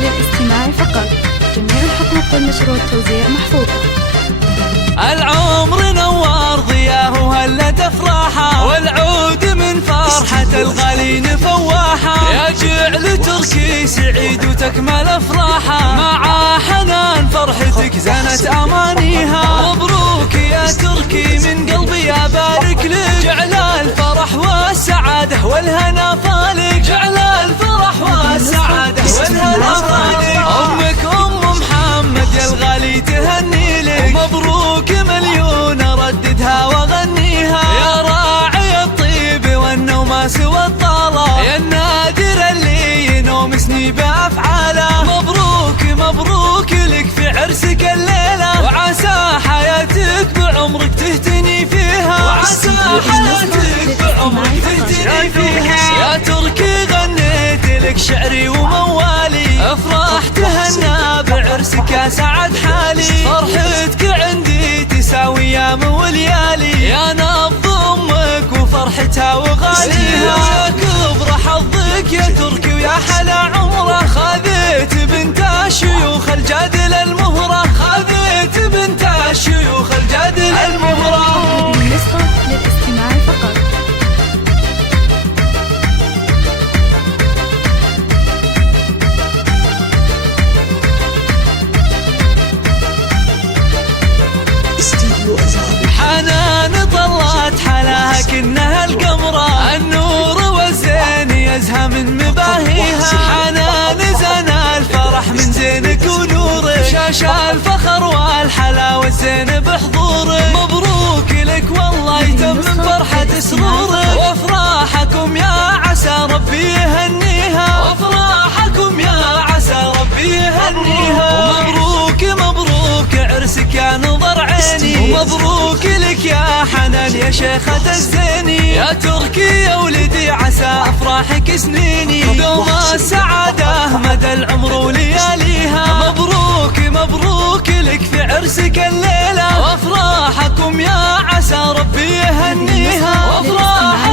للاستماع فقط. جميع الحقوق والنشر والتوزيع محفوظة. العمر نوار ضياه وهلت افراحه، والعود من فرحة الغالين فواحه. يا جعل تركي سعيد وتكمل افراحه، مع حنان فرحتك زنت امانيها. مبروك يا تركي من قلبي ابارك لك، جعل الفرح والسعادة والهنا فالك، جعل الفرح والسعادة والهنا فالك. امك محمد يا الغالي تهني لك، مبروك مليون رددها واغنيها. يا راعي الطيب والنوماس والطالة، يا النادر اللي ينومسني بافعاله. مبروك مبروك لك في عرسك الليلة، وعسى حياتك بعمرك تهتني فيها، وعسى حياتك بعمرك تهتني فيها. يا تركي غنيت لك شعري وموالي، افراح تهنى بعرسك يا سعد حالي. فرحتك عندي تساوي ايام وليالي، يا نبض امك وفرحتها وغاليها. يا كبر حظك يا تركي ويا حلا عمره، خذيت بنت الشيوخ الجادل المهره، خذيت بنت الشيوخ الجادل المهره. هذه النسخة للاستماع فقط. حنان طلعت حلاها كأنها القمرة، النور والزين يزهى من مباهيها. حنان زنا الفرح من زينك ونورك، شاش الفخر والحلا والزين بحضورك. مبروك لك والله يتمم فرحة سرورك، وافراحكم يا عسى ربي يهنيها، وافراحكم يا عسى ربي يهنيها. مبروك مبروك عرسك يا نظر عيني، ومبروك لك يا حنان يا شيخة الزيني. يا تركي يا ولدي عسى افراحك سنيني، دوم السعادة مدى العمر ولياليها. مبروك مبروك لك في عرسك الليلة، وافراحكم يا عسى ربي يهنيها، وافراحكم